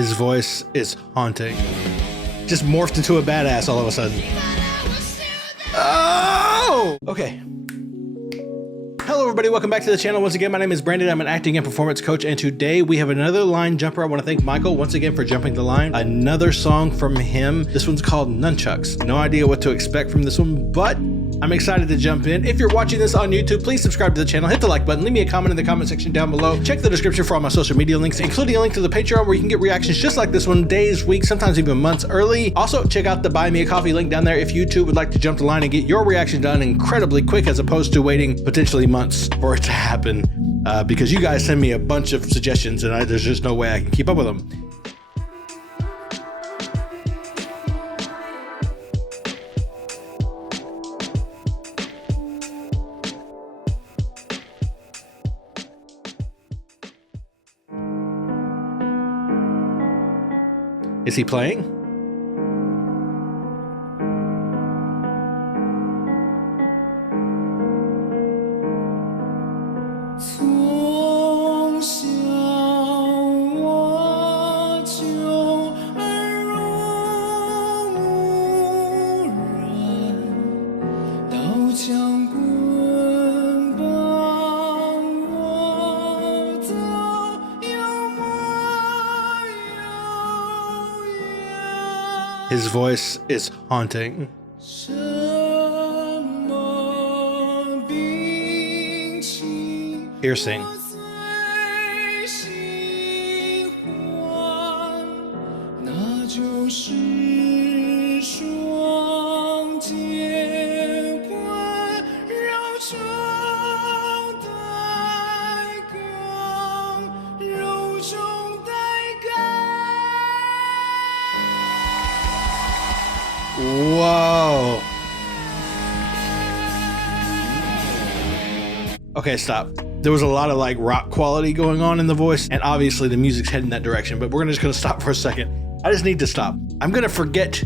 His voice is haunting. Just morphed into a badass all of a sudden. Oh! Okay. Hello everybody, welcome back to the channel. Once again, my name is Brandon. I'm an acting and performance coach, and today we have another line jumper. I want to thank Michael once again for jumping the line. Another song from him. This one's called Nunchucks. No idea what to expect from this one, but I'm excited to jump in. If you're watching this on YouTube, please subscribe to the channel, hit the like button, leave me a comment in the comment section down below. Check the description for all my social media links, including a link to the Patreon where you can get reactions just like this one, days, weeks, sometimes even months early. Also, check out the Buy Me a Coffee link down there if you too would like to jump the line and get your reaction done incredibly quick as opposed to waiting potentially months for it to happen, because you guys send me a bunch of suggestions and there's just no way I can keep up with them. Is he playing? His voice is haunting. Piercing. Whoa. Okay, stop. There was a lot of like rock quality going on in the voice, and obviously the music's heading that direction, but we're just gonna stop for a second. I just need to stop. I'm gonna forget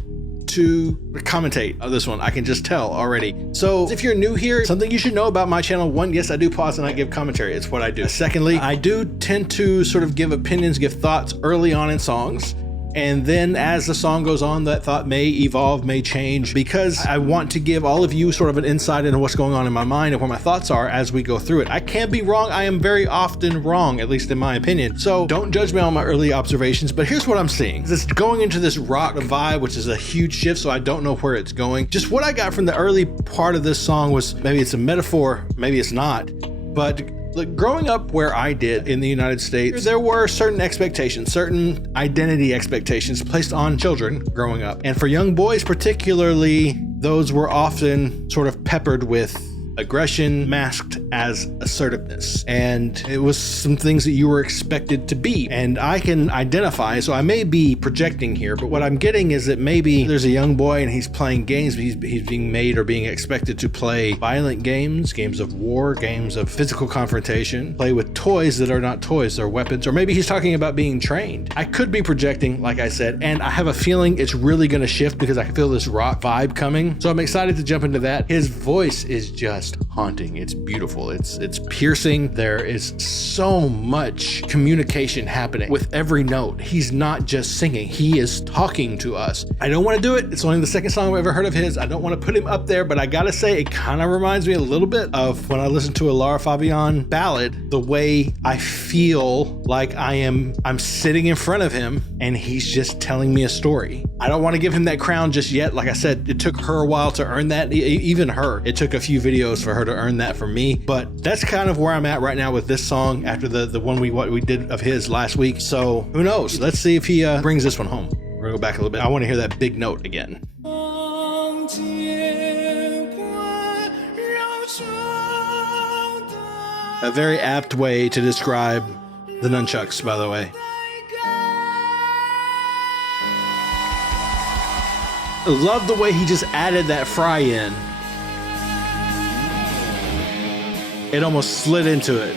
to commentate on this one. I can just tell already. So if you're new here, something you should know about my channel: one, yes, I do pause and I give commentary. It's what I do. Secondly, I do tend to sort of give opinions, give thoughts early on in songs. And then as the song goes on, that thought may evolve, may change, because I want to give all of you sort of an insight into what's going on in my mind and where my thoughts are as we go through it. I can be wrong. I am very often wrong, at least in my opinion. So don't judge me on my early observations, but here's what I'm seeing. It's going into this rock vibe, which is a huge shift, so I don't know where it's going. Just what I got from the early part of this song was, maybe it's a metaphor, maybe it's not, but look, growing up where I did in the United States, there were certain expectations, certain identity expectations placed on children growing up. And for young boys particularly, those were often sort of peppered with aggression masked as assertiveness. And it was some things that you were expected to be. And I can identify, so I may be projecting here, but what I'm getting is that maybe there's a young boy and he's playing games, but he's being made or being expected to play violent games, games of war, games of physical confrontation, play with toys that are not toys, they're weapons, or maybe he's talking about being trained. I could be projecting, like I said, and I have a feeling it's really gonna shift because I can feel this rock vibe coming. So I'm excited to jump into that. His voice is just haunting. It's beautiful. It's piercing. There is so much communication happening with every note. He's not just singing, he is talking to us. I don't want to do it. It's only the second song I've ever heard of his. I don't want to put him up there, but I gotta say it kind of reminds me a little bit of when I listen to a Lara Fabian ballad, the way I feel like I'm sitting in front of him and he's just telling me a story. I don't want to give him that crown just yet. Like I said, it took her a while to earn that. Even her, it took a few videos for her to earn that from me, but that's kind of where I'm at right now with this song after the one we did of his last week. So who knows? Let's see if he brings this one home. We're gonna go back a little bit. I want to hear that big note again. A very apt way to describe the nunchucks, by the way. I love the way he just added that fry in. It almost slid into it.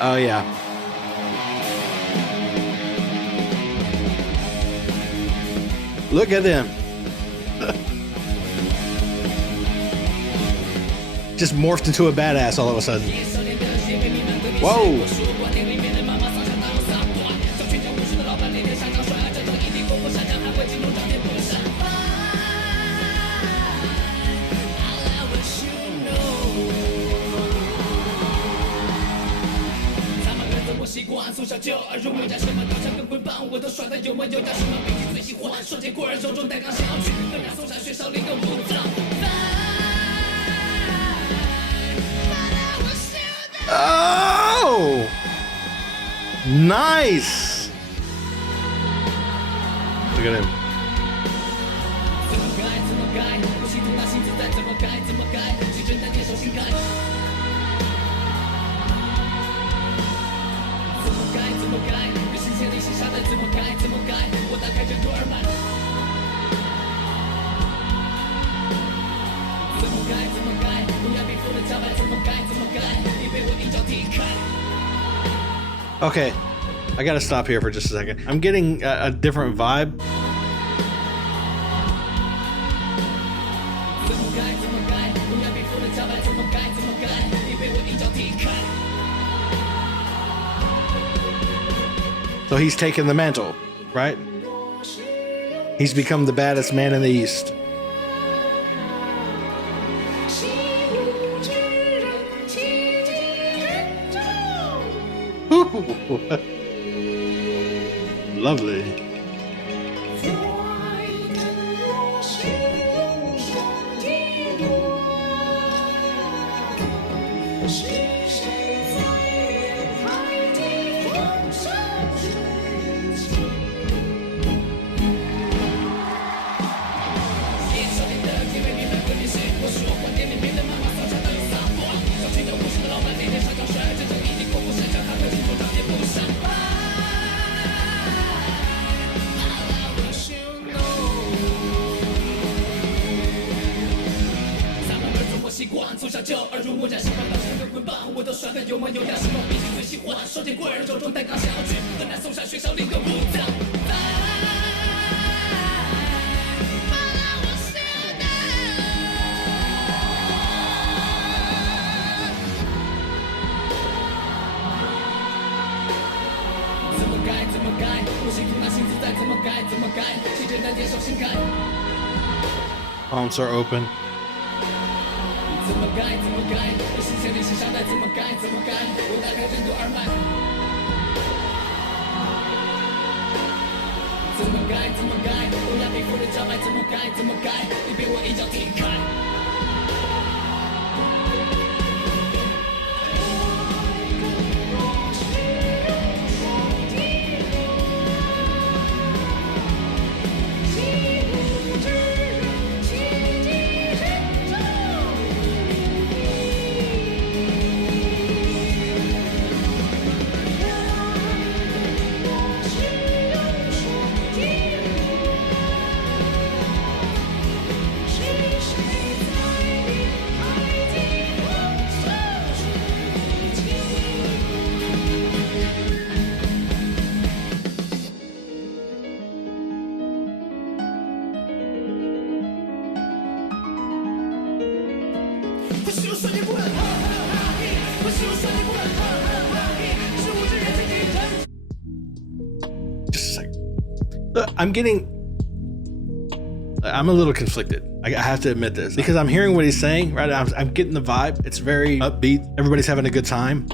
Oh yeah. Look at them. Just morphed into a badass all of a sudden. Whoa. Oh, nice. Look at him. Okay, I gotta stop here for just a second. I'm getting a different vibe. So he's taken the mantle, right? He's become the baddest man in the East. Lovely. Arms are open. I'm a little conflicted. I have to admit this because I'm hearing what he's saying, right? I'm getting the vibe. It's very upbeat. Everybody's having a good time.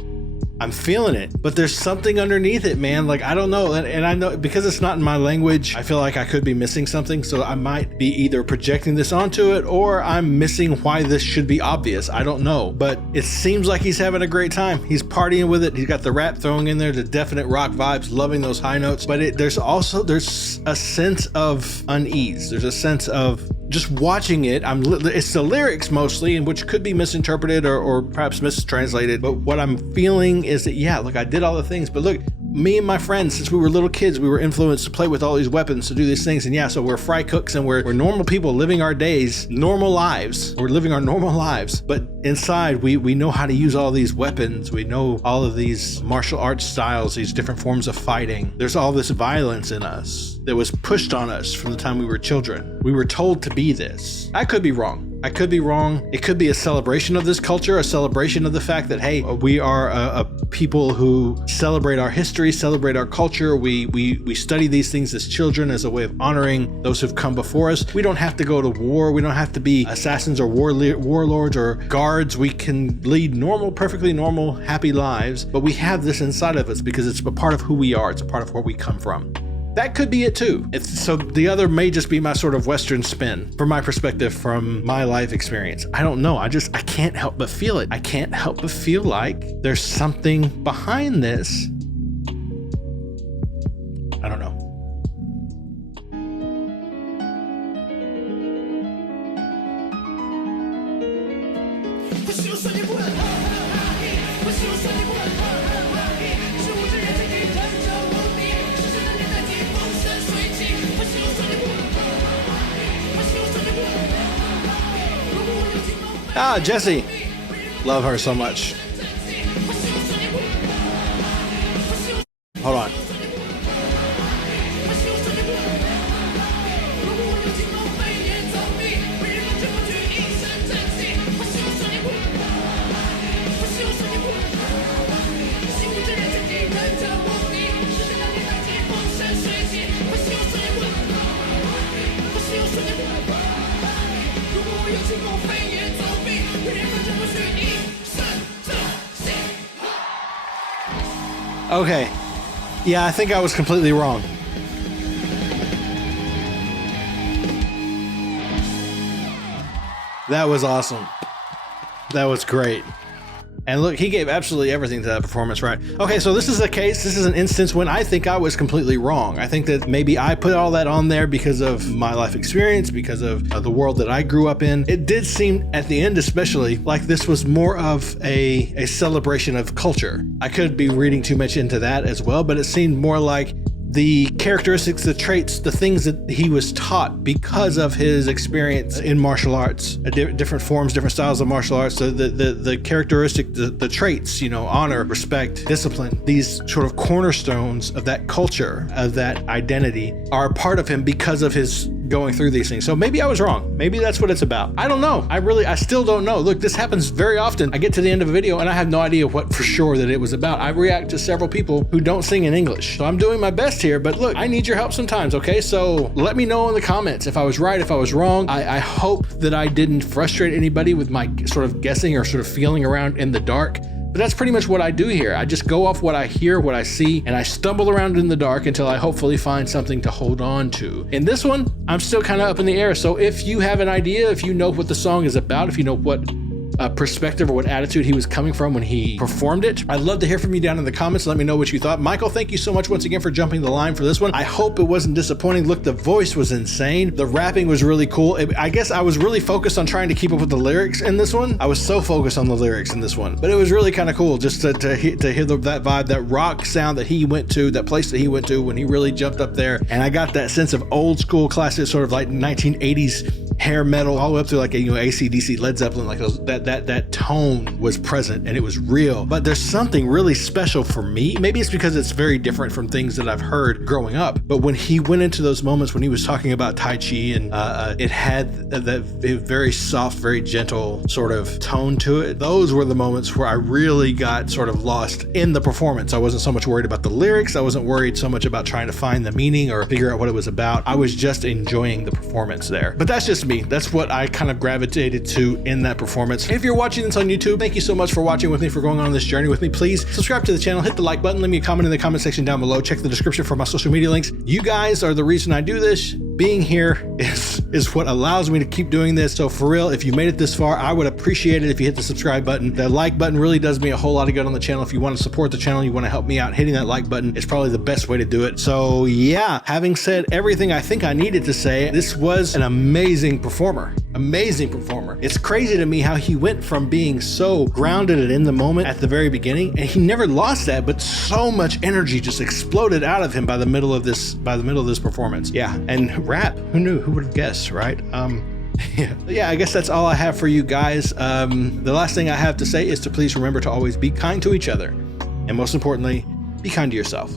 I'm feeling it, but there's something underneath it, man. Like, I don't know. And I know because it's not in my language, I feel like I could be missing something. So I might be either projecting this onto it or I'm missing why this should be obvious. I don't know, but it seems like he's having a great time. He's partying with it. He's got the rap throwing in there, the definite rock vibes, loving those high notes. But there's a sense of unease. There's a sense of just watching it. It's the lyrics mostly, and which could be misinterpreted or perhaps mistranslated. But what I'm feeling is that, yeah, look, I did all the things, but look, me and my friends, since we were little kids, we were influenced to play with all these weapons, to do these things. And yeah, so we're fry cooks and we're normal people living our days, normal lives. We're living our normal lives. But inside, we know how to use all these weapons. We know all of these martial arts styles, these different forms of fighting. There's all this violence in us that was pushed on us from the time we were children. We were told to be this. I could be wrong. I could be wrong. It could be a celebration of this culture, a celebration of the fact that, hey, we are a people who celebrate our history, celebrate our culture. We study these things as children as a way of honoring those who've come before us. We don't have to go to war. We don't have to be assassins or warlords or guards. We can lead normal, perfectly normal, happy lives, but we have this inside of us because it's a part of who we are. It's a part of where we come from. That could be it too. So the other may just be my sort of Western spin from my perspective, from my life experience. I don't know. I can't help but feel it. I can't help but feel like there's something behind this. I don't know. Ah, Jessie. Love her so much. Hold on. Okay. Yeah, I think I was completely wrong. That was awesome. That was great. And look, he gave absolutely everything to that performance, right? Okay, so this is a case, this is an instance when I think I was completely wrong. I think that maybe I put all that on there because of my life experience, because of the world that I grew up in. It did seem, at the end especially, like this was more of a celebration of culture. I could be reading too much into that as well, but it seemed more like the characteristics, the traits, the things that he was taught because of his experience in martial arts, different forms, different styles of martial arts. So the characteristic, the traits, you know, honor, respect, discipline, these sort of cornerstones of that culture, of that identity, are a part of him because of his going through these things. So maybe I was wrong. Maybe that's what it's about. I don't know. I still don't know. Look, this happens very often. I get to the end of a video and I have no idea what for sure that it was about. I react to several people who don't sing in English. So I'm doing my best here, but look, I need your help sometimes, okay? So let me know in the comments if I was right, if I was wrong. I hope that I didn't frustrate anybody with my sort of guessing or sort of feeling around in the dark. But that's pretty much what I do here. I just go off what I hear, what I see, and I stumble around in the dark until I hopefully find something to hold on to. In this one, I'm still kind of up in the air. So if you have an idea, if you know what the song is about, if you know what perspective or what attitude he was coming from when he performed it, I'd love to hear from you down in the comments. Let me know what you thought. Michael, thank you so much once again for jumping the line for this one. I hope it wasn't disappointing. Look, the voice was insane. The rapping was really cool. I guess I was really focused on trying to keep up with the lyrics in this one. I was so focused on the lyrics in this one, but it was really kind of cool just to hear that vibe, that rock sound that he went to, that place that he went to when he really jumped up there. And I got that sense of old school classic, sort of like 1980s hair metal, all the way up to like, you know, AC/DC, Led Zeppelin, like those, that tone was present and it was real. But there's something really special for me. Maybe it's because it's very different from things that I've heard growing up. But when he went into those moments when he was talking about Tai Chi and it had that very soft, very gentle sort of tone to it, those were the moments where I really got sort of lost in the performance. I wasn't so much worried about the lyrics. I wasn't worried so much about trying to find the meaning or figure out what it was about. I was just enjoying the performance there. But that's just me. That's what I kind of gravitated to in that performance. If you're watching this on YouTube, thank you so much for watching with me, for going on this journey with me. Please subscribe to the channel, hit the like button, leave me a comment in the comment section down below. Check the description for my social media links. You guys are the reason I do this. Being here is what allows me to keep doing this. So for real, if you made it this far, I would appreciate it if you hit the subscribe button. The like button really does me a whole lot of good on the channel. If you want to support the channel, you want to help me out, hitting that like button is probably the best way to do it. So yeah, having said everything I think I needed to say, this was an amazing performer. Amazing performer. It's crazy to me how he went from being so grounded and in the moment at the very beginning, and he never lost that, but so much energy just exploded out of him by the middle of this performance. Yeah, and rap, who knew? Who would have guessed, right? Yeah, I guess that's all I have for you guys. The last thing I have to say is to please remember to always be kind to each other, and most importantly, be kind to yourself.